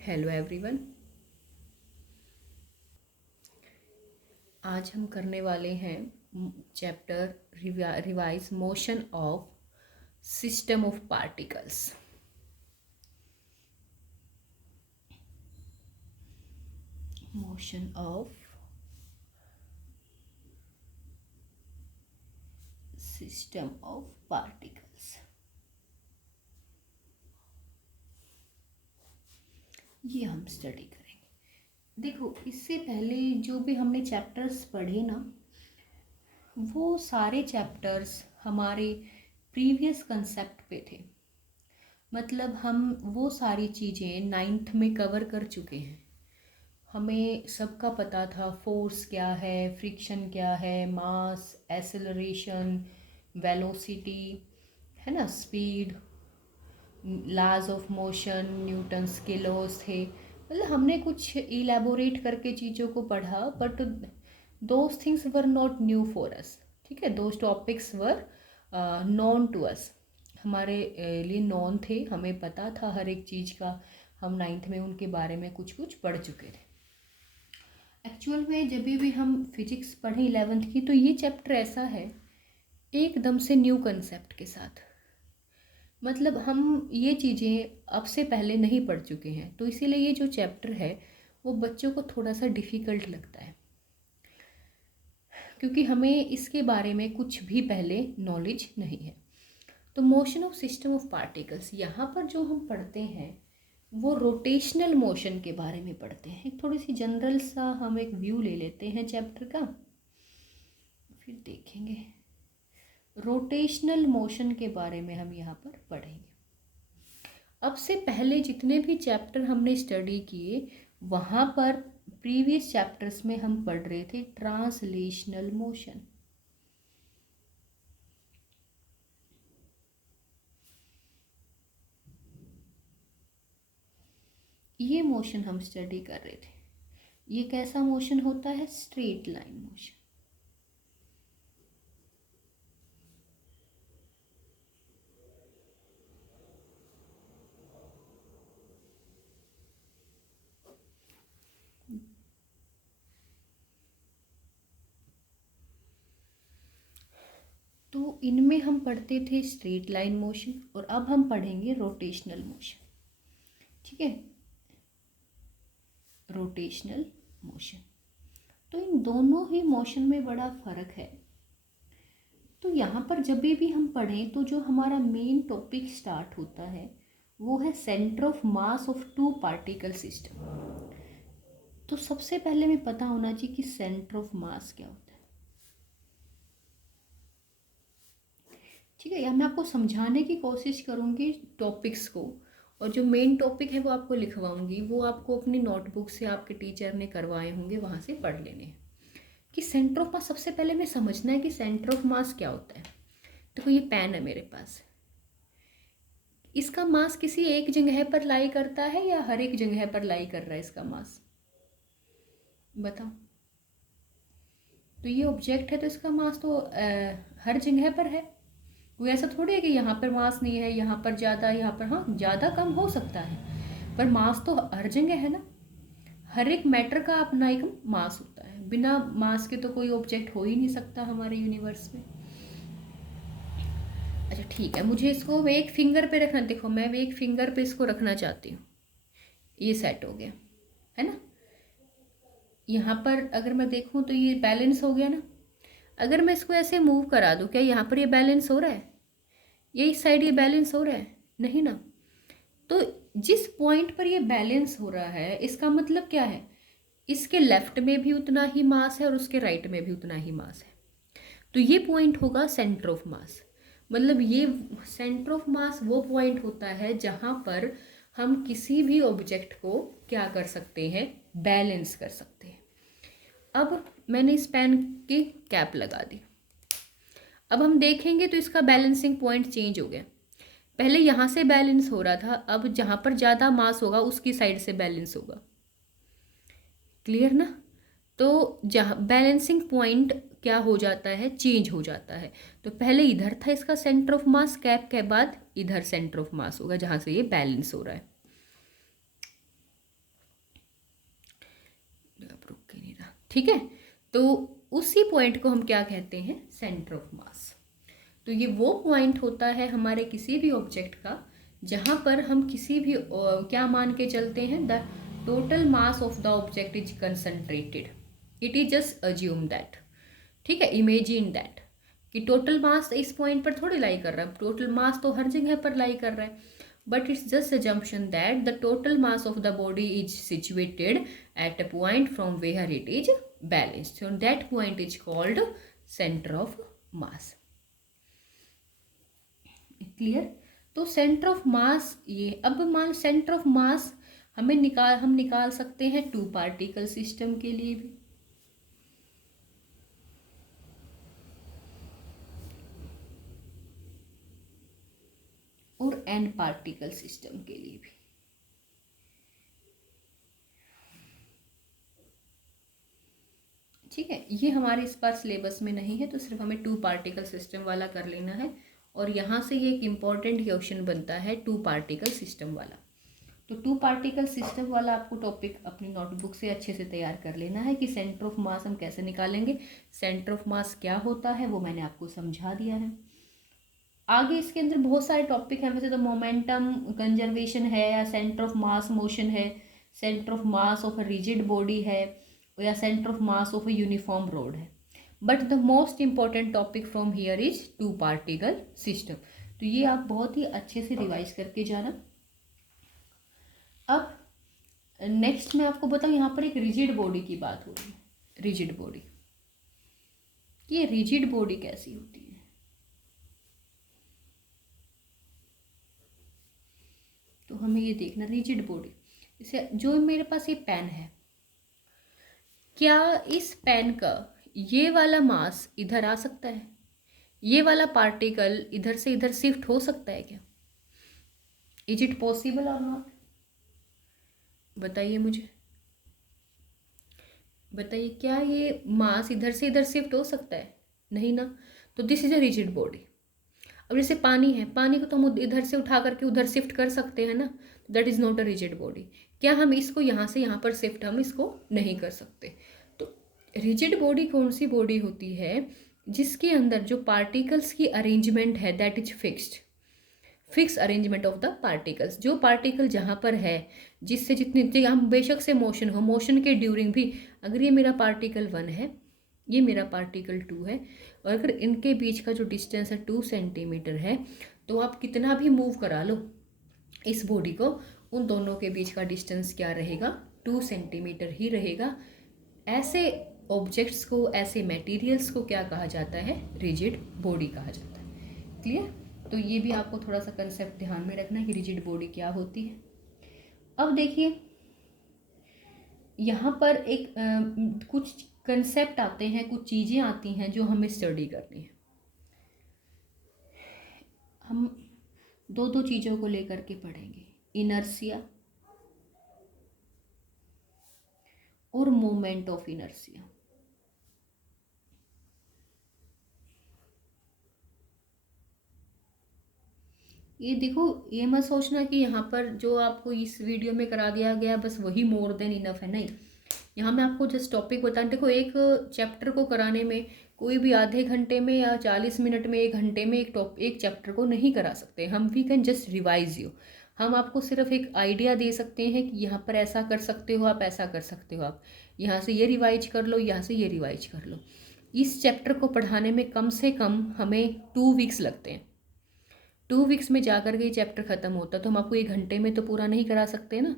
Hello everyone. आज हम करने वाले हैं chapter revise motion of system of particles. Motion of system of particles, ये हम स्टडी करेंगे। देखो, इससे पहले जो भी हमने चैप्टर्स पढ़े ना, वो सारे चैप्टर्स हमारे प्रीवियस कंसेप्ट पे थे। मतलब हम वो सारी चीज़ें नाइन्थ में कवर कर चुके हैं। हमें सबका पता था फोर्स क्या है, फ्रिक्शन क्या है, मास, एसेलरेशन, वेलोसिटी, है ना, speed, laws of motion, Newton's के लॉज थे। मतलब हमने कुछ इलेबोरेट करके चीज़ों को पढ़ा, but those things were not new for us. ठीक है, those topics were known to us, हमारे लिए नॉन थे, हमें पता था हर एक चीज़ का। हम नाइन्थ में उनके बारे में कुछ कुछ पढ़ चुके थे। एक्चुअल में जब भी हम फिजिक्स पढ़ें 11th की, तो ये चैप्टर ऐसा है एकदम से न्यू कंसेप्ट के साथ। मतलब हम ये चीज़ें अब से पहले नहीं पढ़ चुके हैं, तो इसीलिए ये जो चैप्टर है वो बच्चों को थोड़ा सा डिफ़िकल्ट लगता है, क्योंकि हमें इसके बारे में कुछ भी पहले नॉलेज नहीं है। तो motion of system of particles, यहाँ पर जो हम पढ़ते हैं वो रोटेशनल मोशन के बारे में पढ़ते हैं। थोड़ी सी जनरल सा हम एक व्यू ले लेते हैं चैप्टर का, फिर देखेंगे। रोटेशनल मोशन के बारे में हम यहाँ पर पढ़ेंगे। अब से पहले जितने भी चैप्टर हमने स्टडी किए, वहाँ पर प्रीवियस चैप्टर्स में हम पढ़ रहे थे ट्रांसलेशनल मोशन। ये मोशन हम स्टडी कर रहे थे। ये कैसा मोशन होता है? Straight line motion. तो इनमें हम पढ़ते थे स्ट्रेट लाइन मोशन, और अब हम पढ़ेंगे रोटेशनल मोशन। ठीक है, रोटेशनल मोशन। तो इन दोनों ही मोशन में बड़ा फ़र्क है। तो यहाँ पर जब भी हम पढ़ें, तो जो हमारा मेन टॉपिक स्टार्ट होता है वो है centre of mass of two particle system. तो सबसे पहले हमें पता होना चाहिए कि सेंटर ऑफ मास क्या होता है। ठीक है, या मैं आपको समझाने की कोशिश करूँगी टॉपिक्स को, और जो मेन टॉपिक है वो आपको लिखवाऊंगी, वो आपको अपनी नोटबुक से आपके टीचर ने करवाए होंगे, वहाँ से पढ़ लेने हैं कि सेंटर ऑफ मास। सबसे पहले हमें समझना है कि सेंटर ऑफ मास क्या होता है। देखो, ये पेन है मेरे पास, इसका मास किसी एक जगह पर लाई करता है या हर एक जगह पर लाई कर रहा है इसका मास? बताओ। तो ये ऑब्जेक्ट है, तो इसका मास तो हर जगह पर है। कोई ऐसा थोड़ी है कि यहाँ पर मास नहीं है, यहाँ पर ज़्यादा, यहाँ पर हाँ ज़्यादा कम हो सकता है, पर मास तो हर जगह है ना। हर एक मैटर का अपना एक मास होता है, बिना मास के तो कोई ऑब्जेक्ट हो ही नहीं सकता हमारे यूनिवर्स में। अच्छा ठीक है, मुझे इसको एक फिंगर पे रखना। देखो, मैं एक फिंगर पे इसको रखना चाहती हूँ, ये सेट हो गया है ना। यहाँ पर अगर मैं देखूँ तो ये बैलेंस हो गया ना। अगर मैं इसको ऐसे मूव करा दूँ, क्या यहाँ पर ये बैलेंस हो रहा है? ये इस साइड ये बैलेंस हो रहा है? नहीं ना। तो जिस पॉइंट पर ये बैलेंस हो रहा है, इसका मतलब क्या है? इसके लेफ्ट में भी उतना ही मास है और उसके राइट में भी उतना ही मास है। तो ये पॉइंट होगा सेंटर ऑफ मास। मतलब ये सेंटर ऑफ मास वो पॉइंट होता है जहाँ पर हम किसी भी ऑब्जेक्ट को क्या कर सकते हैं? बैलेंस कर सकते हैं। अब मैंने इस पेन की कैप लगा दी। अब हम देखेंगे तो इसका बैलेंसिंग पॉइंट चेंज हो गया। पहले यहाँ से बैलेंस हो रहा था, अब जहाँ पर ज़्यादा मास होगा उसकी साइड से बैलेंस होगा। क्लियर ना? तो जहाँ बैलेंसिंग पॉइंट क्या हो जाता है? चेंज हो जाता है। तो पहले इधर था इसका सेंटर ऑफ मास, कैप के बाद इधर सेंटर ऑफ मास होगा जहाँ से ये बैलेंस हो रहा है। ठीक है, तो उसी पॉइंट को हम क्या कहते हैं, सेंटर ऑफ मास। तो ये वो पॉइंट होता है हमारे किसी भी ऑब्जेक्ट का जहाँ पर हम किसी भी क्या मान के चलते हैं, the total mass of the object is concentrated, it is just assume that, ठीक है, इमेजिन दैट कि टोटल मास इस पॉइंट पर थोड़ी लाई कर रहा है, टोटल मास तो हर जगह पर लाई कर रहा है, but it's just assumption that the total mass of the body is situated at a point from where it is balanced, so that point is called center of mass। Clear. तो centre of मास ये, अब मान centre of मास हम निकाल सकते हैं to particle system के लिए भी, और एन पार्टिकल सिस्टम के लिए भी। ठीक है, ये हमारे इस बार सिलेबस में नहीं है, तो सिर्फ हमें टू पार्टिकल सिस्टम वाला कर लेना है, और यहाँ से ये एक इम्पॉर्टेंट क्वेश्चन बनता है टू पार्टिकल सिस्टम वाला। तो टू पार्टिकल सिस्टम वाला आपको टॉपिक अपनी नोटबुक से अच्छे से तैयार कर लेना है कि सेंटर ऑफ मास हम कैसे निकालेंगे, सेंटर ऑफ मास क्या होता है वो मैंने आपको समझा दिया है। आगे इसके अंदर बहुत सारे टॉपिक हैं, वैसे तो मोमेंटम कंजर्वेशन है, या सेंटर ऑफ मास मोशन है, centre of mass of a rigid body है, या centre of mass of a uniform rod है, but the most important topic from here is two particle system. तो ये आप बहुत ही अच्छे से रिवाइज करके जाना। अब नेक्स्ट मैं आपको बताऊं, यहाँ पर एक रिजिड बॉडी की बात हो रही है, रिजिड बॉडी, ये रिजिड बॉडी कैसी होती है। तो हमें ये देखना, रिजिड बॉडी, जैसे जो मेरे पास ये पेन है, क्या इस पेन का ये वाला मास इधर आ सकता है, ये वाला पार्टिकल इधर से इधर शिफ्ट हो सकता है क्या, इज इट पॉसिबल और नॉट, बताइए मुझे, बताइए क्या ये मास इधर से इधर शिफ्ट हो सकता है, नहीं ना। तो this is a rigid body. अब जैसे पानी है, पानी को तो हम इधर से उठा करके उधर शिफ्ट कर सकते हैं ना, that is not a rigid body. क्या हम इसको यहाँ से यहाँ पर शिफ्ट हम इसको नहीं कर सकते। तो रिजिड बॉडी कौन सी बॉडी होती है, जिसके अंदर जो पार्टिकल्स की अरेंजमेंट है that is fix arrangement of the particles, जो पार्टिकल जहाँ पर है, जिससे जितनी हम बेशक से मोशन हो, मोशन के ड्यूरिंग भी अगर ये मेरा पार्टिकल 1 है, ये मेरा पार्टिकल 2 है, और अगर इनके बीच का जो डिस्टेंस है 2 सेंटीमीटर है, तो आप कितना भी मूव करा लो इस बॉडी को, उन दोनों के बीच का डिस्टेंस क्या रहेगा, 2 सेंटीमीटर ही रहेगा। ऐसे ऑब्जेक्ट्स को, ऐसे मटेरियल्स को क्या कहा जाता है, रिजिड बॉडी कहा जाता है। क्लियर। तो ये भी आपको थोड़ा सा कंसेप्ट ध्यान में रखना है कि रिजिड बॉडी क्या होती है। अब देखिए यहाँ पर एक कुछ कंसेप्ट आते हैं, कुछ चीज़ें आती हैं जो हमें स्टडी करनी है। हम दो दो चीज़ों को लेकर के पढ़ेंगे, इनर्शिया और मोमेंट ऑफ इनर्शिया। ये देखो, ये मत सोचना कि यहाँ पर जो आपको इस वीडियो में करा दिया गया बस वही मोर देन इनफ है, नहीं। यहाँ मैं आपको जस्ट टॉपिक बताऊँ, देखो एक चैप्टर को कराने में कोई भी आधे घंटे में या 40 मिनट में, 1 घंटे में एक चैप्टर को नहीं करा सकते हम। We can just revise you, हम आपको सिर्फ एक आइडिया दे सकते हैं कि यहाँ पर ऐसा कर सकते हो आप, ऐसा कर सकते हो आप, यहाँ से ये रिवाइज कर लो, यहाँ से ये रिवाइज कर लो। इस चैप्टर को पढ़ाने में कम से कम हमें 2 वीक्स लगते हैं। 2 वीक्स में जाकर के चैप्टर ख़त्म होता है, तो हम आपको 1 घंटे में तो पूरा नहीं करा सकते ना।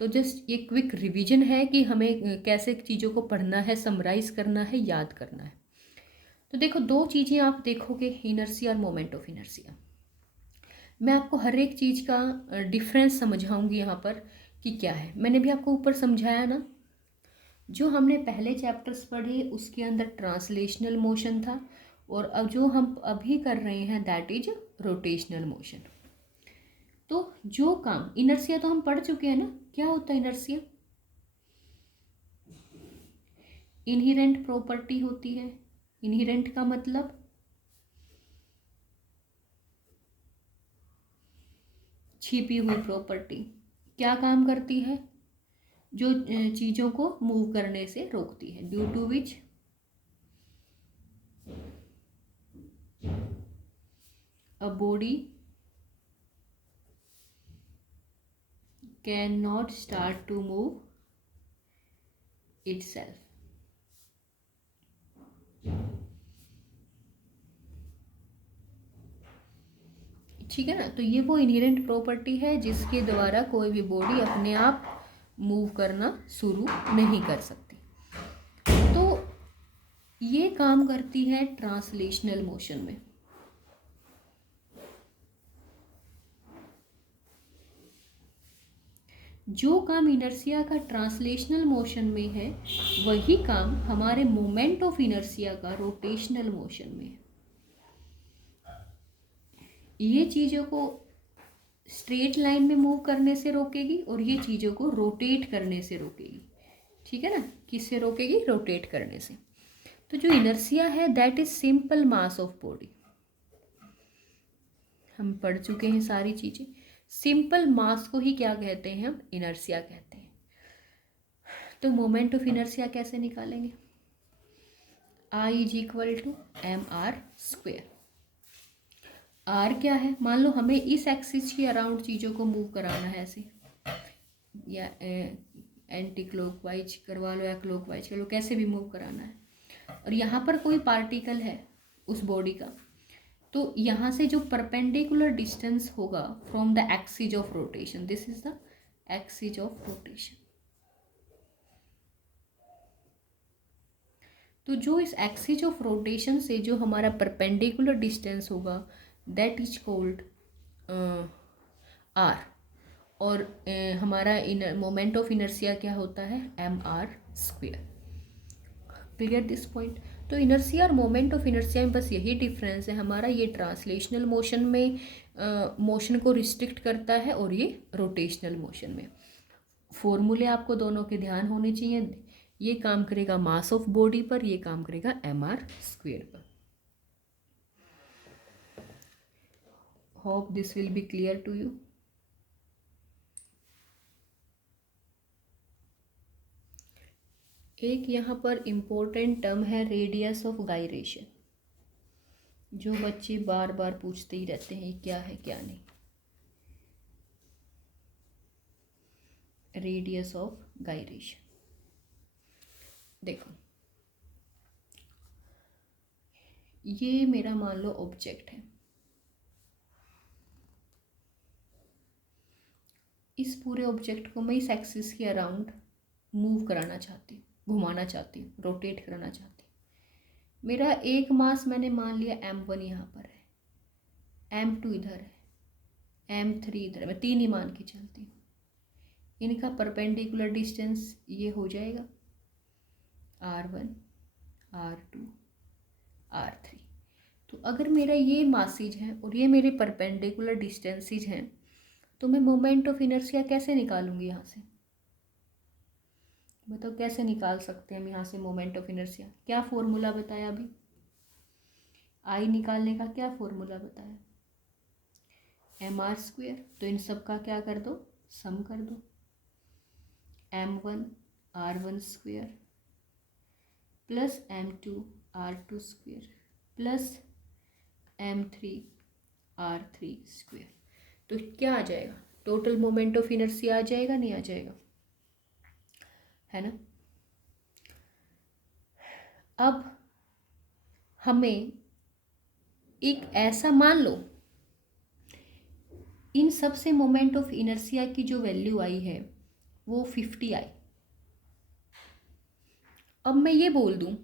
तो जस्ट ये क्विक रिवीजन है कि हमें कैसे चीज़ों को पढ़ना है, समराइज करना है, याद करना है। तो देखो 2 चीज़ें आप देखोगे, इनर्शिया और मोमेंट ऑफ इनर्शिया। मैं आपको हर एक चीज़ का डिफरेंस समझाऊंगी यहाँ पर कि क्या है। मैंने भी आपको ऊपर समझाया ना, जो हमने पहले चैप्टर्स पढ़े उसके अंदर ट्रांसलेशनल मोशन था, और अब जो हम अभी कर रहे हैं दैट इज रोटेशनल मोशन। तो जो काम इनर्शिया तो हम पढ़ चुके हैं ना, क्या होता है इनर्शिया, इनहेरेंट प्रॉपर्टी होती है। इनहेरेंट का मतलब छिपी हुई प्रॉपर्टी। क्या काम करती है, जो चीज़ों को मूव करने से रोकती है, due to which a body can not start to move itself। ठीक है ना। तो ये वो इनहेरेंट प्रॉपर्टी है जिसके द्वारा कोई भी बॉडी अपने आप मूव करना शुरू नहीं कर सकती। तो ये काम करती है ट्रांसलेशनल मोशन में। जो काम इनर्शिया का ट्रांसलेशनल मोशन में है वही काम हमारे मोमेंट ऑफ इनर्शिया का रोटेशनल मोशन में है। ये चीज़ों को स्ट्रेट लाइन में मूव करने से रोकेगी और ये चीज़ों को रोटेट करने से रोकेगी। ठीक है ना। किससे रोकेगी? रोटेट करने से। तो जो इनर्शिया है that is simple mass of body. हम पढ़ चुके हैं सारी चीज़ें। सिंपल मास को ही क्या कहते हैं? हम इनर्शिया कहते हैं। तो मोमेंट ऑफ इनर्शिया कैसे निकालेंगे? I is equal to mr²। R क्या है? मान लो हमें इस एक्सिस के अराउंड चीज़ों को मूव कराना है, ऐसे या एंटी क्लॉकवाइज करवा लो या क्लॉकवाइज कर लो, कैसे भी मूव कराना है। और यहाँ पर कोई पार्टिकल है उस बॉडी का, तो यहाँ से जो परपेंडिकुलर डिस्टेंस होगा from the axis of rotation, this is the axis of rotation. तो जो इस एक्सिस ऑफ रोटेशन से जो हमारा परपेंडिकुलर डिस्टेंस होगा दैट इज कॉल्ड आर। और हमारा मोमेंट ऑफ इनर्शिया क्या होता है? mr²। Clear this point? तो इनर्शिया और मोमेंट ऑफ इनर्शिया में बस यही डिफरेंस है हमारा। ये ट्रांसलेशनल मोशन में मोशन को रिस्ट्रिक्ट करता है और ये रोटेशनल मोशन में। फॉर्मूले आपको दोनों के ध्यान होने चाहिए। ये काम करेगा मास ऑफ बॉडी पर, ये काम करेगा mr² पर। Hope this will be clear to you. एक यहाँ पर इम्पोर्टेंट टर्म है रेडियस ऑफ गायरेशन, जो बच्चे बार बार पूछते ही रहते हैं क्या है क्या नहीं। रेडियस ऑफ गायरेशन, देखो ये मेरा मान लो ऑब्जेक्ट है। इस पूरे ऑब्जेक्ट को मैं इस एक्सिस के अराउंड मूव कराना चाहती हूँ, घुमाना चाहती हूँ, रोटेट कराना चाहती हूँ। मेरा एक मास मैंने मान लिया m1 यहाँ पर है, m2 इधर है, m3 इधर है, मैं 3 ही मान के चलती हूँ। इनका परपेंडिकुलर डिस्टेंस ये हो जाएगा r1, r2, r3। तो अगर मेरा ये मासेज है और ये मेरे परपेंडिकुलर डिस्टेंसेज हैं, तो मैं मोमेंट ऑफ इनर्शिया कैसे निकालूंगी यहाँ से? बताओ कैसे निकाल सकते हैं हम यहाँ से मोमेंट ऑफ इनर्शिया? क्या फॉर्मूला बताया अभी? आई निकालने का क्या फॉर्मूला बताया? mr²। तो इन सब का क्या कर दो? सम कर दो। m1 r1² plus m2 r2² plus m3 r3²। तो क्या आ जाएगा? टोटल मोमेंट ऑफ इनर्शिया आ जाएगा, नहीं आ जाएगा? है ना। अब हमें एक ऐसा मान लो, इन सब से मोमेंट ऑफ इनर्शिया की जो वैल्यू आई है वो 50 आई। अब मैं ये बोल दूं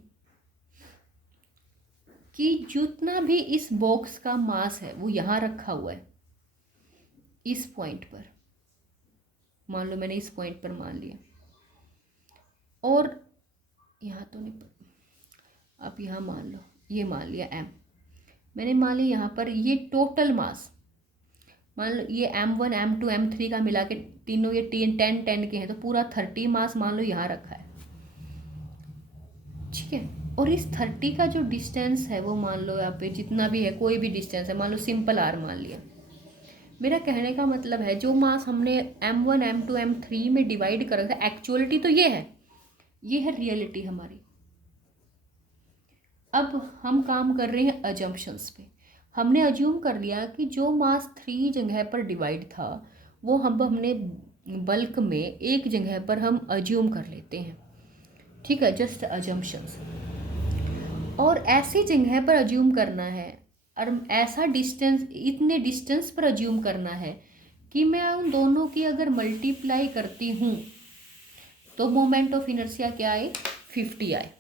कि जितना भी इस बॉक्स का मास है वो यहाँ रखा हुआ है इस पॉइंट पर, मान लो मैंने इस पॉइंट पर मान लिया, और यहाँ तो नहीं, आप यहाँ मान लो, ये मान लिया m, मैंने मान लिया यहाँ पर ये टोटल मास, मान लो ये m1 m2 m3 का मिला के तीनों ये 10 के हैं, तो पूरा 30 मास मान लो यहाँ रखा है। ठीक है। और इस 30 का जो डिस्टेंस है वो मान लो यहाँ पे जितना भी है, कोई भी डिस्टेंस है, मान लो सिंपल r मान लिया, मेरा कहने का मतलब है जो मास हमने M1 M2 M3 में डिवाइड कर रखा है, एक्चुअलिटी तो ये है रियलिटी हमारी। अब हम काम कर रहे हैं अजम्पशंस पे। हमने अज्यूम कर लिया कि जो मास 3 जगह पर डिवाइड था वो हमने बल्क में एक जगह पर हम अज्यूम कर लेते हैं, ठीक है, जस्ट अजम्पशंस। और ऐसी जगह पर अज्यूम करना है और ऐसा डिस्टेंस, इतने डिस्टेंस पर अज्यूम करना है कि मैं उन दोनों की अगर मल्टीप्लाई करती हूँ तो मोमेंट ऑफ इनर्शिया क्या आए, 50 आए।